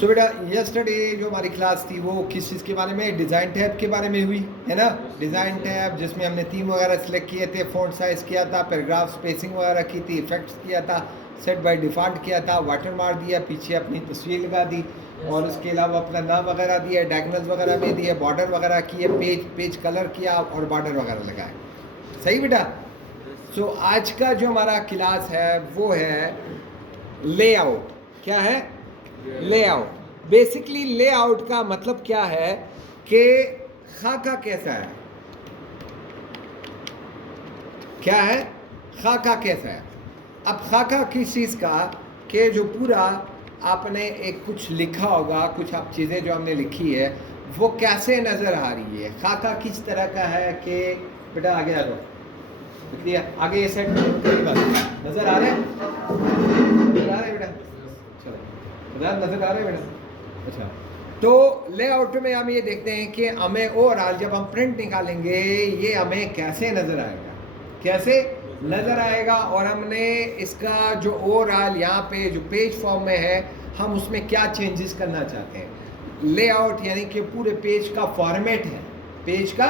सो बेटा यस्टरडे जो हमारी क्लास थी वो किस चीज़ के बारे में, डिज़ाइन टैब के बारे में हुई है ना। डिज़ाइन टैब जिसमें हमने थीम वगैरह सेलेक्ट किए थे, फ़ॉन्ट साइज़ किया था, पैराग्राफ स्पेसिंग वगैरह की थी, इफेक्ट्स किया था, सेट बाय डिफ़ॉल्ट किया था, वाटर मार दिया, पीछे अपनी तस्वीर लगा दी और उसके अलावा अपना नाम वगैरह दिया, डायगोनल्स वगैरह भी दिए, बॉर्डर वगैरह किए, पेज कलर किया और बॉर्डर वगैरह लगाए। सही बेटा। सो आज का जो हमारा क्लास है वो है लेआउट। क्या है? लेआउट। बेसिकली लेआउट का मतलब क्या है कि खाका कैसा है, क्या है खाका कैसा है। अब खाका किस चीज़ का कि जो पूरा आपने एक कुछ लिखा होगा, कुछ आप चीज़ें जो हमने लिखी है वो कैसे नज़र आ रही है। खाका किस तरह का है कि बेटा आगे आ जाओ, आगे ये सेट नज़र आ रहे हैं, नज़र आ रहे बेटा, चलो नज़र आ रहे बेटा। अच्छा, तो लेआउट में हम ये देखते हैं कि हमें ओवरऑल जब हम प्रिंट निकालेंगे ये हमें कैसे नज़र आएगा, कैसे नज़र आएगा, और हमने इसका जो ओवरऑल यहाँ पे जो पेज फॉर्म में है हम उसमें क्या चेंजेस करना चाहते हैं। लेआउट यानी कि पूरे पेज का फॉर्मेट है, पेज का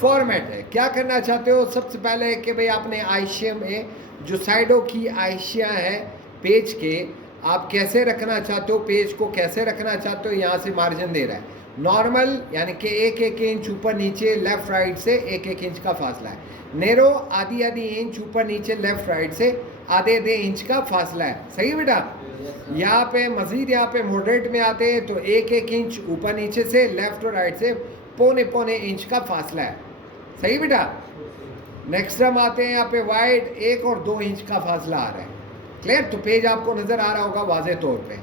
फॉर्मेट है। क्या करना चाहते हो? सबसे पहले कि भाई आपने आइशिया में जो साइडों की आइशिया है पेज के, आप कैसे रखना चाहते हो, पेज को कैसे रखना चाहते हो। यहाँ से मार्जिन दे रहा है नॉर्मल यानी कि 1-1 इंच ऊपर नीचे लेफ्ट राइट से 1-1 इंच का फासला है। नेरो आधी इंच ऊपर नीचे लेफ्ट राइट से आधे इंच का फासला है। सही है बेटा। यहाँ पे मजीद यहाँ पे मॉडरेट में आते हैं तो 1-1 इंच ऊपर नीचे से लेफ्ट और राइट से पौने इंच का फासला है। सही बेटा। नेक्स्ट हम आते हैं यहाँ पे वाइड 1 और 2 इंच का फासला आ रहा है। क्लियर। तो पेज आपको नज़र आ रहा होगा वाजे तौर पे।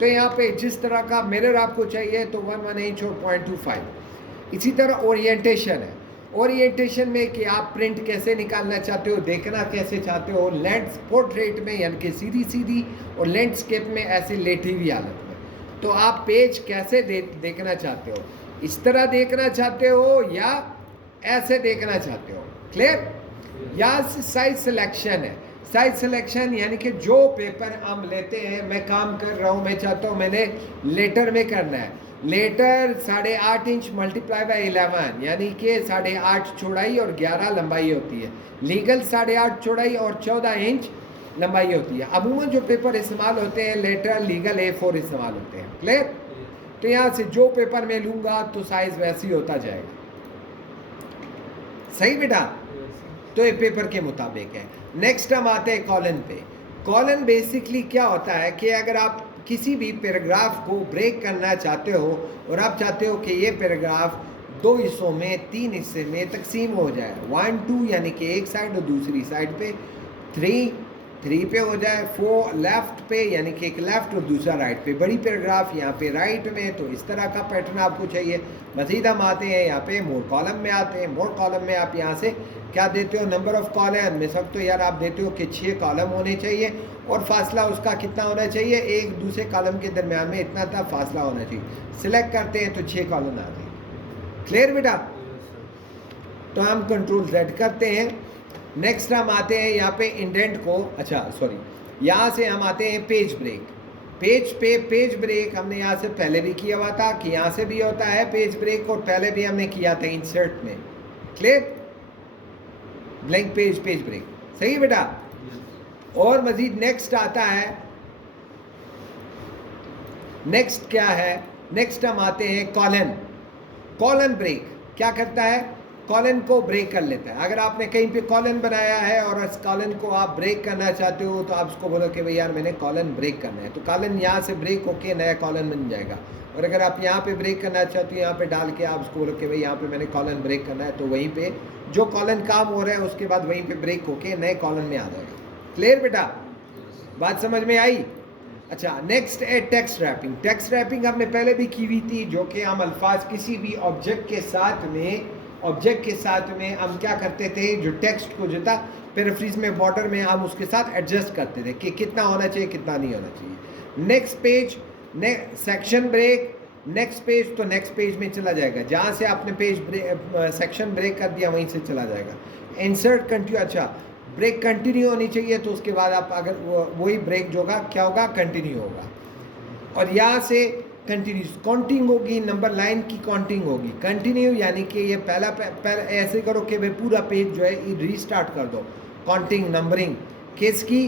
तो यहाँ पे जिस तरह का मिरर आपको चाहिए तो 1 इंच और 0.25। इसी तरह ओरिएंटेशन है। ओरिएंटेशन में कि आप प्रिंट कैसे निकालना चाहते हो, देखना कैसे चाहते हो, लैंड पोर्ट्रेट में यानी कि सीधी और लैंडस्केप में ऐसे लेटी हुई हालत में। तो आप पेज कैसे देखना चाहते हो, इस तरह देखना चाहते हो या ऐसे देखना चाहते हो। क्लियर। यहाँ से साइज सिलेक्शन है। साइज सिलेक्शन यानी कि जो पेपर हम लेते हैं, मैं काम कर रहा हूँ, मैं चाहता हूँ मैंने लेटर में करना है। लेटर 8.5 इंच मल्टीप्लाई बाय 11 यानी कि 8.5 चौड़ाई और 11 लंबाई होती है। लीगल 8.5 चौड़ाई और 14 इंच लंबाई होती है। अमूमन जो पेपर इस्तेमाल होते हैं लेटर लीगल A4 इस्तेमाल होते हैं। क्लियर। तो यहाँ से जो पेपर मैं लूँगा तो साइज़ वैसे ही होता जाएगा। सही बेटा। तो ये पेपर के मुताबिक है। नेक्स्ट हम आते हैं कॉलन पे। कॉलन बेसिकली क्या होता है कि अगर आप किसी भी पैराग्राफ को ब्रेक करना चाहते हो और आप चाहते हो कि ये पैराग्राफ 2 हिस्सों में 3 हिस्से में तकसीम हो जाए, 1 2 यानी कि एक साइड और दूसरी साइड पे, 3 पे हो जाए, 4 लेफ्ट पे यानी कि एक लेफ्ट और दूसरा राइट पे, बड़ी पैराग्राफ यहाँ पे राइट में, तो इस तरह का पैटर्न आपको चाहिए। मज़ीद हम आते हैं यहाँ पे मोर कॉलम में आते हैं। मोर कॉलम में आप यहाँ से क्या देते हो, नंबर ऑफ कॉलम में सब तो यार आप देते हो कि 6 कॉलम होने चाहिए और फासला उसका कितना होना चाहिए, एक दूसरे कॉलम के दरमियान में इतना था फासला होना चाहिए। सिलेक्ट करते हैं तो 6 कॉलम आते हैं। क्लियर बेटा। तो हम कंट्रोल Z करते हैं। नेक्स्ट हम आते हैं यहाँ पे इंडेंट को, अच्छा सॉरी, यहाँ से हम आते हैं पेज ब्रेक। पेज ब्रेक हमने यहाँ से पहले भी किया हुआ था कि यहाँ से भी होता है पेज ब्रेक, और पहले भी हमने किया था इंसर्ट में। क्लियर। Blank page break. सही है बेटा। और मजीद नेक्स्ट आता है, नेक्स्ट क्या है, नेक्स्ट हम आते हैं कॉलन ब्रेक। क्या करता है, कॉलन को ब्रेक कर लेता है। अगर आपने कहीं पे कॉलन बनाया है और इस कॉलन को आप ब्रेक करना चाहते हो तो आप उसको बोलो कि भाई यार मैंने कॉलन ब्रेक करना है, तो कॉलन यहाँ से ब्रेक होके नया कॉलन बन जाएगा। और अगर आप यहाँ पे ब्रेक करना चाहते हो यहाँ पे डाल के आप उसको बोलो कि भाई यहाँ पे मैंने कॉलन ब्रेक करना है, तो वहीं पे जो कॉलन काम हो रहा है उसके बाद वहीं पे ब्रेक होके नए कॉलन में आ जाएगा। क्लियर बेटा। बात समझ में आई। अच्छा, नेक्स्ट है टेक्स्ट रैपिंग। टेक्स्ट रैपिंग हमने पहले भी की हुई थी, जो कि हम अल्फाज किसी भी ऑब्जेक्ट के साथ में हम क्या करते थे, जो टेक्स्ट को जो था पैराफ्रेज में बॉर्डर में हम उसके साथ एडजस्ट करते थे कि कितना होना चाहिए कितना नहीं होना चाहिए। Next page, section break, next page, तो नेक्स्ट पेज में चला जाएगा। जहाँ से आपने सेक्शन ब्रेक कर दिया वहीं से चला जाएगा। इंसर्ट कंटिन्यू, अच्छा ब्रेक कंटिन्यू होनी चाहिए तो उसके बाद आप अगर वही ब्रेक जो होगा क्या होगा, कंटिन्यू होगा। और यहाँ से कंटिन्यूस काउंटिंग होगी, नंबर लाइन की काउंटिंग होगी। कंटिन्यू यानी कि ये पहला ऐसे करो कि भाई पूरा पेज जो है रीस्टार्ट कर दो। काउंटिंग नंबरिंग किसकी,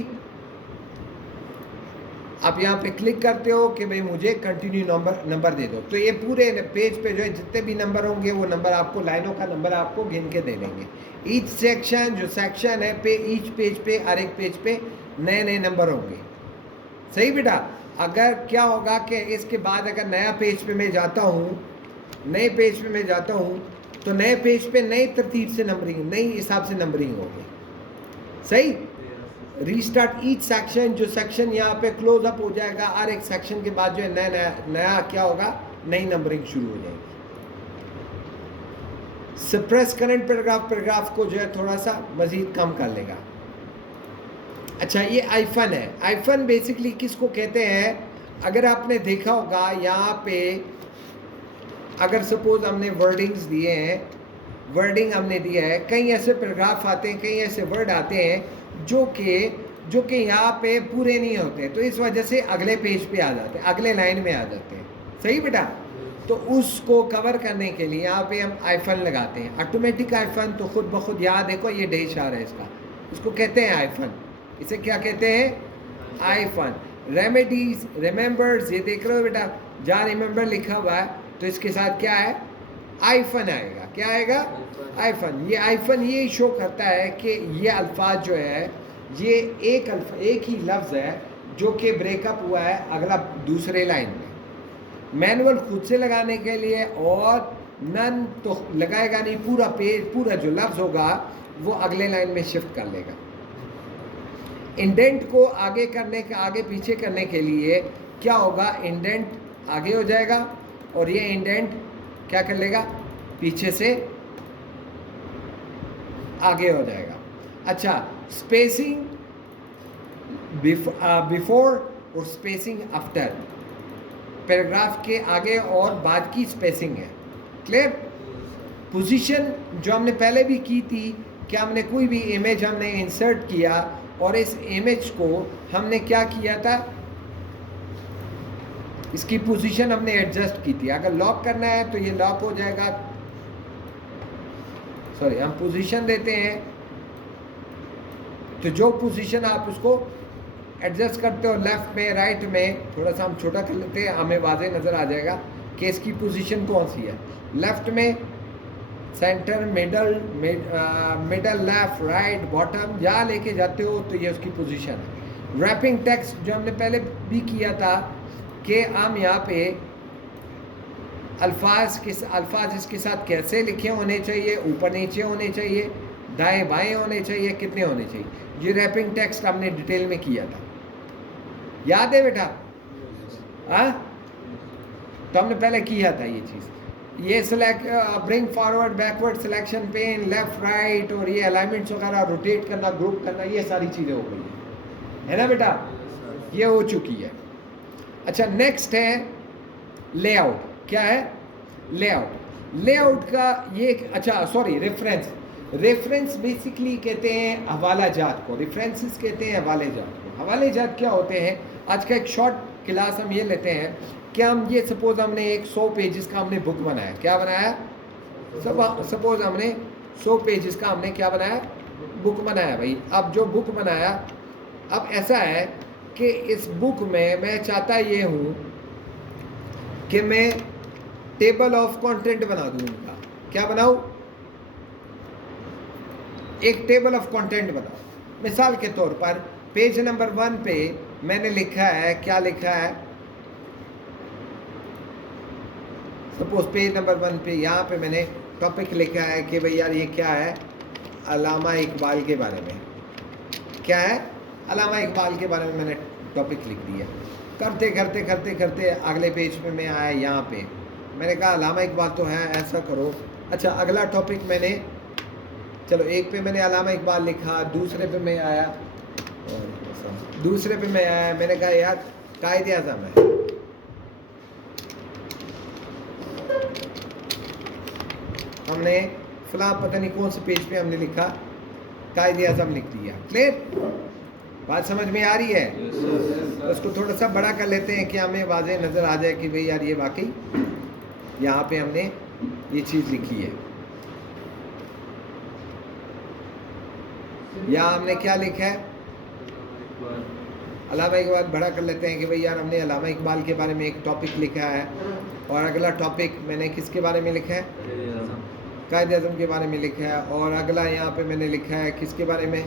आप यहाँ पे क्लिक करते हो कि भाई मुझे कंटिन्यू नंबर दे दो, तो ये पूरे पेज पे जो है जितने भी नंबर होंगे वो नंबर आपको, लाइनों का नंबर आपको गिन के दे देंगे। ईच सेक्शन जो सेक्शन है पे ईच पेज पे, हर एक पेज पे नए नए नंबर होंगे। सही बेटा। अगर क्या होगा कि इसके बाद अगर नया पेज पे मैं जाता हूँ, नए पेज पे मैं जाता हूँ, तो नए पेज पे नई तरतीब से नंबरिंग, नई हिसाब से नंबरिंग होगी। सही। रीस्टार्ट ईच सेक्शन, जो सेक्शन यहाँ पे क्लोज अप हो जाएगा, हर एक सेक्शन के बाद जो है नया क्या होगा, नई नंबरिंग शुरू हो जाएगी। सप्रेस करंट पैराग्राफ को जो है थोड़ा सा मजीद कम कर लेगा। अच्छा, ये आइफन है। आइफन बेसिकली किसको कहते हैं, अगर आपने देखा होगा यहाँ पे, अगर सपोज हमने वर्डिंग्स दिए हैं, वर्डिंग हमने दिया है, कई ऐसे पैराग्राफ आते हैं, कई ऐसे वर्ड आते हैं जो कि यहाँ पे पूरे नहीं होते, तो इस वजह से अगले पेज पे आ जाते हैं, अगले लाइन में आ जाते हैं। सही बेटा। तो उसको कवर करने के लिए यहाँ पे हम आइफन लगाते हैं, ऑटोमेटिक आइफन। तो खुद ब खुद यहाँ देखो ये डैश आ रहा है इसका, इसको कहते हैं आइफन। इसे क्या कहते हैं, आइफन। रेमेडीज, रिमेंबर्स, ये देख रहे हो बेटा, जहाँ रिमेंबर लिखा हुआ है तो इसके साथ क्या है, आइफन आएगा। क्या आएगा, आइफन। ये आइफन ये शो करता है कि ये अल्फाज जो है, ये एक ही लफ्ज़ है जो कि ब्रेकअप हुआ है अगला दूसरे लाइन में। मैनुअल खुद से लगाने के लिए, और नन तो लगाएगा नहीं, पूरा पेज, पूरा जो लफ्ज़ होगा वो अगले लाइन में शिफ्ट कर लेगा। इंडेंट को आगे पीछे करने के लिए क्या होगा, इंडेंट आगे हो जाएगा और ये इंडेंट क्या कर लेगा, पीछे से आगे हो जाएगा। अच्छा, स्पेसिंग बिफोर और स्पेसिंग आफ्टर, पैराग्राफ के आगे और बाद की स्पेसिंग है। क्लियर। पोजीशन जो हमने पहले भी की थी कि हमने कोई भी इमेज हमने इंसर्ट किया और इस इमेज को हमने क्या किया था, इसकी पोजीशन हमने एडजस्ट की थी। अगर लॉक करना है तो ये लॉक हो जाएगा, सॉरी हम पोजीशन देते हैं, तो जो पोजीशन आप उसको एडजस्ट करते हो लेफ्ट में, राइट में, थोड़ा सा हम छोटा कर लेते हैं, हमें वाज़ेह नज़र आ जाएगा कि इसकी पोजीशन कौन सी है। लेफ्ट में, centre, middle, left, right, bottom, जहाँ लेके जाते हो तो ये उसकी पोजीशन है। रैपिंग टेक्स्ट जो हमने पहले भी किया था कि हम यहाँ पे अल्फाज इसके साथ कैसे लिखे होने चाहिए, ऊपर नीचे होने चाहिए, दाएं बाएं होने चाहिए, कितने होने चाहिए, ये रैपिंग टेक्स्ट हमने डिटेल में किया था। याद है बेटा? हाँ, तो हमने पहले किया था ये चीज़। ये bring forward, backward, selection pen, left right, और ये अलाइनमेंट्स वगैरह, रोटेट करना, ग्रुप करना, ये सारी चीज़ें हो गई है ना बेटा, ये हो चुकी है। अच्छा, नेक्स्ट है लेआउट। क्या है? लेआउट। लेआउट का ये, अच्छा सॉरी, रेफरेंस बेसिकली कहते हैं हवाला जात को, रेफरेंसेस कहते हैं हवाले जात को। हवाले जात क्या होते हैं? आज का एक शॉर्ट क्लास हम ये लेते हैं कि हम ये सपोज हमने एक 100 पेजेस का हमने बुक बनाया। क्या बनाया? सपोज हमने 100 पेजेस का हमने क्या बनाया? बुक बनाया भाई। अब जो बुक बनाया, अब ऐसा है कि इस बुक में मैं चाहता ये हूँ कि मैं टेबल ऑफ कंटेंट बना दूँ उनका। क्या बनाऊँ? एक टेबल ऑफ कंटेंट बनाओ। मिसाल के तौर पर पेज नंबर 1 पे मैंने लिखा है, क्या लिखा है? सपोज पेज नंबर 1 पे यहाँ पे मैंने टॉपिक लिखा है कि भाई यार ये क्या है, अल्लामा इकबाल के बारे में। क्या है? अल्लामा इकबाल के बारे में मैंने टॉपिक लिख दिया। करते करते करते करते अगले पेज पे मैं आया, यहाँ पे मैंने कहा अल्लामा इकबाल तो है, ऐसा करो। अच्छा, अगला टॉपिक मैंने, चलो एक पे मैंने अल्लामा इकबाल लिखा, दूसरे पे मैं आया, मैंने कहा यार कायदे आज़म है। हमने फला पता नहीं कौन से पेज पे हमने लिखा, कायदे आज़म लिख दिया। क्लियर? बात समझ में आ रही है? तो उसको थोड़ा सा बड़ा कर लेते हैं कि हमें वाज़ेह नज़र आ जाए कि भाई यार ये वाकई यहाँ पे हमने ये चीज़ लिखी है। यहाँ हमने क्या लिखा है? अल्लामा इकबाल। बड़ा कर लेते हैं कि भाई यार हमने अल्लामा इकबाल के बारे में एक टॉपिक लिखा है, और अगला टॉपिक मैंने किसके बारे में लिखा है? कायद आज़म के बारे में लिखा है। और अगला यहाँ पे मैंने लिखा है किसके बारे में?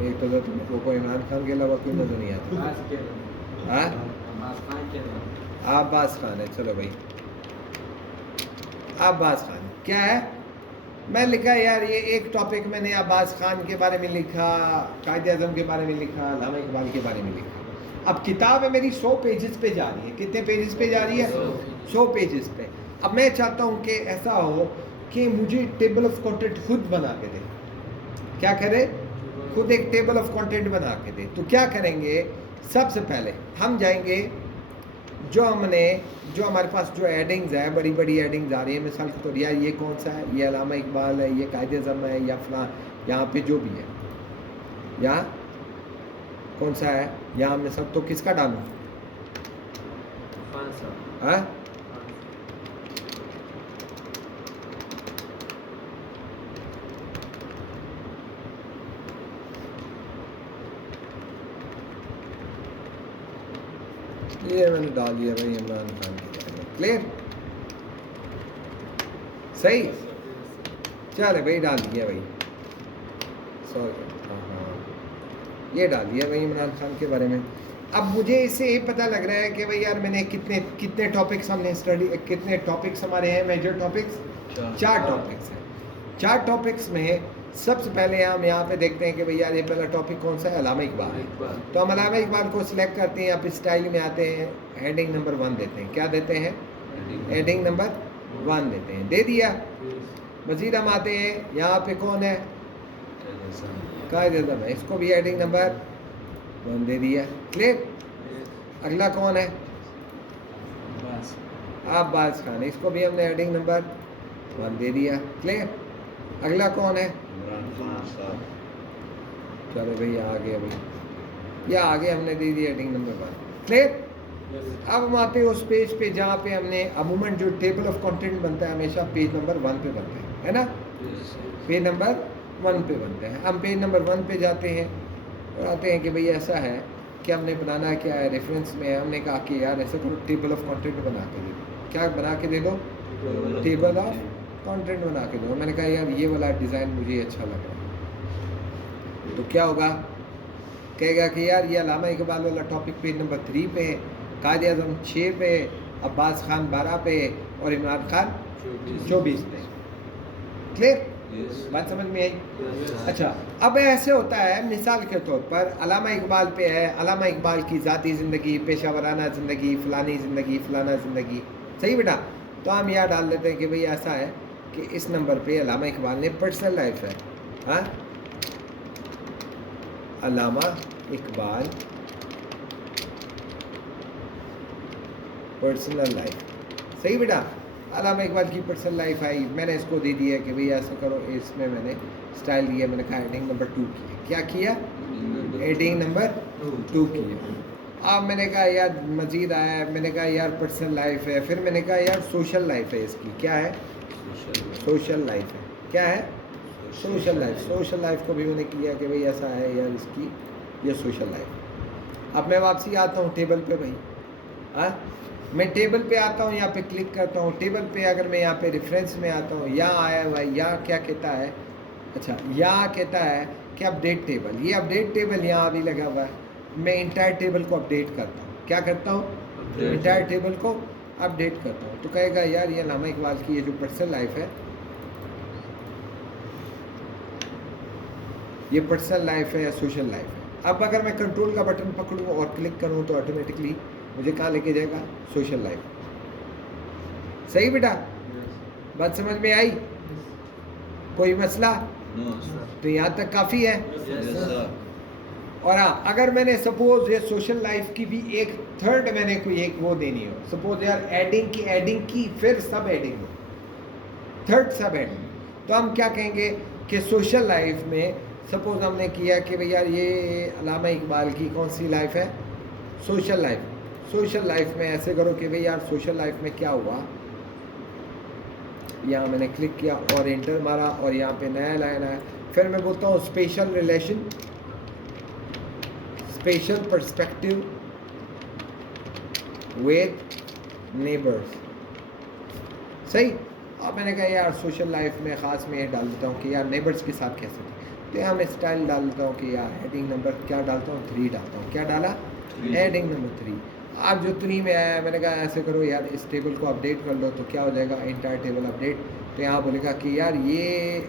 एक तो तुमको इमरान खान के अलावा कोई नजर नहीं आता। अब्बास खान है। चलो भाई, अब्बास खान क्या है? मैं लिखा यार ये एक टॉपिक मैंने अब्बास खान के बारे में लिखा, कायद आज़म के बारे में लिखा, अल्लामा इकबाल के बारे में लिखा। अब किताब है मेरी 100 पेजेस पे जा रही है। कितने पेजेस पे जा रही है? 100 पेजेस पे। अब मैं चाहता हूँ कि ऐसा हो कि मुझे टेबल ऑफ कंटेंट खुद बना के दे। क्या करे? खुद एक टेबल ऑफ कंटेंट बना के दे। तो क्या करेंगे? सबसे पहले हम जाएंगे जो हमारे पास जो एडिंग्स है, बड़ी बड़ी एडिंग्स आ रही है, मिसाल के तौर यार ये कौन सा है? ये अल्लामा इकबाल है, ये कायद आज़म है, या फलां यहाँ पे जो भी है, यहाँ कौन सा है? यहाँ मैं सब तो किसका डालूँ? हाँ, ये मैंने डाल दिया भाई इमरान खान के बारे में। क्लियर? सही? चले भाई, डाल दिया भाई। सॉरी, हाँ, ये डाल दिया भाई इमरान खान के बारे में। अब मुझे इससे ये पता लग रहा है कि भाई यार मैंने कितने टॉपिक्स हमने स्टडी, कितने टॉपिक्स हमारे हैं मेजर टॉपिक्स? 4 टॉपिक्स हैं। 4 टॉपिक्स में सबसे पहले हम यहाँ पे देखते हैं कि भैया ये पहला टॉपिक कौन सा है? अल्लामा इकबाल। तो हम अल्लामा इकबाल को सिलेक्ट करते हैं, यहाँ पे स्टाइल में आते हैं, हेडिंग नंबर 1 देते हैं। क्या देते हैं? हेडिंग नंबर 1 देते हैं। दे दिया। मजीद हम आते हैं, यहाँ पे कौन है? कायद आज़म है, इसको भी हेडिंग नंबर 1 दे दिया। क्लियर? अगला कौन है? अब्बास खान, इसको भी हमने हेडिंग नंबर 1 दे दिया। क्लियर? अगला कौन है? चलो भाई आ गया भाई, या आगे हमने दे दिया हेडिंग नंबर 1। क्लियर? अब हम आते हैं उस पेज पे जहाँ पे हमने अमूमन जो टेबल ऑफ कंटेंट बनता है हमेशा पेज नंबर 1 पे बनता है ना? पेज नंबर 1 पे बनते हैं। हम पेज नंबर 1 पे जाते हैं और आते हैं कि भाई ऐसा है कि हमने बनाना क्या है? रेफरेंस में हमने कहा कि यार ऐसा करो, टेबल ऑफ कंटेंट बना के दे दो। क्या बना के दे दो? टेबल ऑफ कंटेंट बना के दो। मैंने कहा यार ये वाला डिज़ाइन मुझे अच्छा लग रहा है। तो क्या होगा? कहेगा कि यार ये अल्लामा इकबाल वाला टॉपिक पेज नंबर 3 पे है, कायद आज़म 6 पे, अब्बास खान 12 पे और इमरान खान 24 पे। क्लियर? बात समझ में आई? अच्छा, अब ऐसे होता है मिसाल के तौर पर अल्लामा इकबाल पे है, अल्लामा इकबाल की ज़ाती ज़िंदगी, पेशा वराना ज़िंदगी, फ़लानी ज़िंदगी, फ़लाना ज़िंदगी। सही बेटा? तो हम यहाँ डाल देते हैं कि भाई ऐसा है कि इस नंबर पे अल्लामा इकबाल ने पर्सनल लाइफ है। हाँ, अल्लामा इकबाल पर्सनल लाइफ। सही बेटा? अल्लामा इकबाल की पर्सनल लाइफ आई, मैंने इसको दे दिया कि भाई ऐसा करो, इसमें मैंने स्टाइल दिया, मैंने कहा हेडिंग नंबर 2 की। क्या किया? हेडिंग नंबर 2 किया। अब मैंने कहा यार मजीद आया है, मैंने कहा यार पर्सनल लाइफ है, फिर मैंने कहा यार सोशल लाइफ है इसकी। क्या है? सोशल लाइफ है। क्या है? Social life. सोशल लाइफ को भी मैंने किया कि भाई ऐसा है यार इसकी, ये सोशल लाइफ। अब मैं वापसी आता हूँ टेबल पे भाई। हाँ, मैं टेबल पे आता हूँ, यहाँ पे क्लिक करता हूँ। टेबल पे अगर मैं यहाँ पे रेफरेंस में आता हूँ, यहाँ आया हुआ है, यहाँ क्या कहता है? अच्छा, यहाँ कहता है कि अपडेट टेबल। ये अपडेट टेबल यहाँ अभी लगा हुआ है। मैं इंटायर टेबल को अपडेट करता हूँ। क्या करता हूँ? इंटायर टेबल को अपडेट करता हूँ। तो कहेगा यार ये अल्लामा इकबाल की ये जो पर्सनल लाइफ है, ये पर्सनल लाइफ है या सोशल लाइफ है। अब अगर मैं कंट्रोल का बटन पकड़ूँ और क्लिक करूँ तो ऑटोमेटिकली मुझे कहाँ लेके जाएगा? Social life. सही बेटा? बात समझ में आई? कोई मसला? तो यहाँ तक काफ़ी है। और हाँ, अगर मैंने सपोज ये सोशल लाइफ की भी एक थर्ड मैंने कोई एक वो देनी हो, सपोज यार एडिंग की फिर सब एडिंग हो, थर्ड सब एडिंग, तो हम क्या कहेंगे कि सोशल लाइफ में सपोज हमने किया कि भैया ये अल्लामा इकबाल की कौन सी लाइफ है, सोशल लाइफ। सोशल लाइफ में ऐसे करो कि भाई यार सोशल लाइफ में क्या हुआ, यहाँ मैंने क्लिक किया और एंटर मारा और यहाँ पे नया लाइन आया। फिर मैं बोलता हूँ special relation, special perspective with neighbours. सही। अब मैंने कहा यार सोशल लाइफ में ख़ास में ये डाल देता हूँ कि यार नेबर्स के साथ कैसे थे, तो यहाँ मैं स्टाइल डाल देता हूँ कि यार हेडिंग नंबर क्या डालता हूँ, 3 डालता हूँ। क्या डाला? Heading number 3। अब जो 3 में आया, मैंने कहा ऐसे करो यार इस टेबल को अपडेट कर लो, तो क्या हो जाएगा, इंटायर टेबल अपडेट। तो यहाँ बोलेगा कि यार ये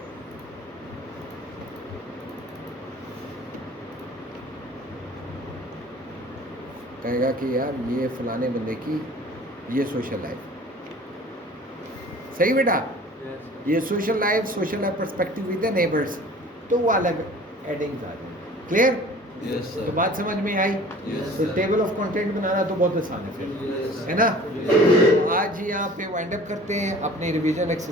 कहेगा कि यार ये फलाने बंदे की ये सोशल लाइफ। सही बेटा? ये social life perspective with the neighbours, तो वो अलग हेडिंग्स आ जाएंगे। क्लियर? Yes, sir. तो बात समझ में आई? Yes, तो sir. टेबल ऑफ कंटेंट बनाना तो बहुत आसान है फिर, Yes. है ना? Yes. तो आज यहाँ पे वाइंड अप करते हैं अपनी रिवीजन एक्सरसाइज।